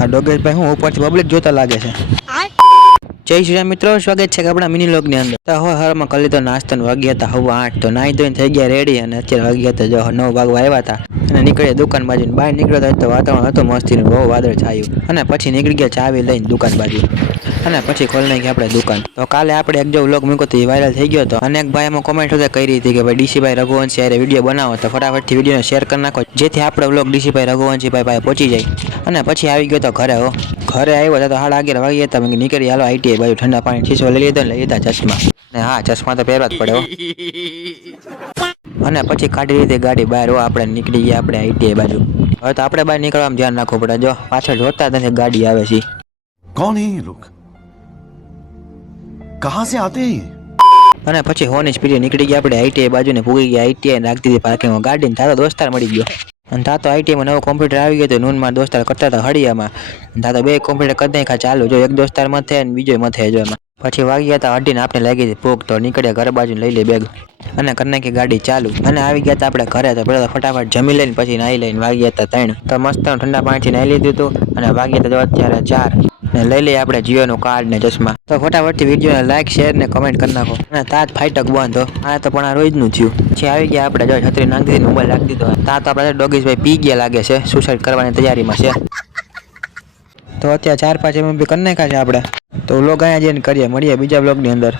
આ ડોગેશભાઈ હું ઉપરથી પબ્લિક જોતા લાગે છે। જય શ્રી રામ મિત્રો, સ્વાગત છે આપણા મિની લોગ ની અંદર। તો હવારમાં કરી તો નાસ્તો વાગ્યા હતા 8:15 તો નાઈ ધોઈને થઈ ગયા રેડી અને અત્યારે વાગ્યા તો જો 9 વાગવા આવ્યા હતા અને નીકળ્યા દુકાન બાજુ। બહાર નીકળ્યો તો વાતાવરણ હતું મસ્તીનું, બહુ વાદળ છાયું અને પછી નીકળી ગયા ચાવી લઈને દુકાન બાજુ અને પછી ખોલી નાખી આપણે દુકાન। તો કાલે આપણે એક જો વ્લોગ મૂક્યો તો એ વાયરલ થઈ ગયો હતો અને એક ભાઈ એમાં કોમેન્ટ હતી કરી હતી કે ભાઈ ડીસીભાઈ રઘુવંશી યારે વિડીયો બનાવો તો ફટાફટથી વિડીયોને શેર કરી નાખો જેથી આપણે વ્લોગ ડીસીભાઈ રઘુવંશીભાઈ પાસે પહોંચી જાય। અને પછી આવી ગયો તો ઘરે ઘરે આવ્યો તો 11:30 વાગ્યા હતા। મેં નીકળી હાલો આઈટીઆઈ બાજુ ઠંડા પાણી છીસવા લઈ લીધો ને લઈ લીધા ચશ્મા ને હા ચશ્મા તો પહેરવા જ પડે અને પછી કાઢી લીધી ગાડી બહાર આપણે નીકળી ગયા આપણે આઈટીઆઈ બાજુ। હવે તો આપણે બહાર નીકળવામાં ધ્યાન રાખવું પડે, જો પાછળ જોતા જ નથી ગાડી આવે છે। कौन है ये लोग, कहां से आते हैं? અને પછી હોની સ્પીડે નીકળી ગયા આપણે આઈટીઆઈ બાજુ ને પૂગી ગયા આઈટીઆઈ રાખી દીધી પાર્કિંગમાં ગાડી ને તારો દોસ્તાર મળી ગયો અને તાતો આઈટીઆઈમાં નવો કોમ્પ્યુટર આવી ગયો તો નૂનમાં દોસ્તાર કરતા હતા હળિયામાં તાતો બે કોમ્પ્યુટર કરી નાખ્યા ચાલુ, જો એક દોસ્તાર મથે અને બીજો મથે જો એમાં। પછી વાગ્યા હતા 8:30 આપણે લાગી હતી ભૂખ તો નીકળ્યા ઘર બાજુ લઈ લે બેગ અને કરી નાખી ગાડી ચાલુ અને આવી ગયા હતા આપણે ઘરે તો પેલા ફટાફટ જમી લઈને પછી નાહી લઈને વાગ્યા હતા 3 તો મસ્ત ઠંડા પાણીથી નાહી લીધું હતું અને વાગ્યા હતા અત્યારે 4 ને લઈ લઈએ આપણે જીઓનું કાર્ડ ને ચશ્મા। તો ફટાફટથી વિડીયોને લાઈક શેર ને કમેન્ટ કરી નાખો અને તાજ ફાઈટક બંધ આ તો પણ આ રોજનું થયું। પછી આવી ગયા આપણે જો છત્રી નાખી દીધી મોબાઈલ રાખી દીધો ત્યાં તો આપણે ડોગીશભાઈ પી ગયા લાગે છે, સુસાઇડ કરવાની તૈયારીમાં છે। તો અત્યારે 4-5 MB કરી નાખ્યા છે આપણે। તો વ્લોગ અહીંયા જઈને કરીએ, મળીએ બીજા વ્લોગની અંદર।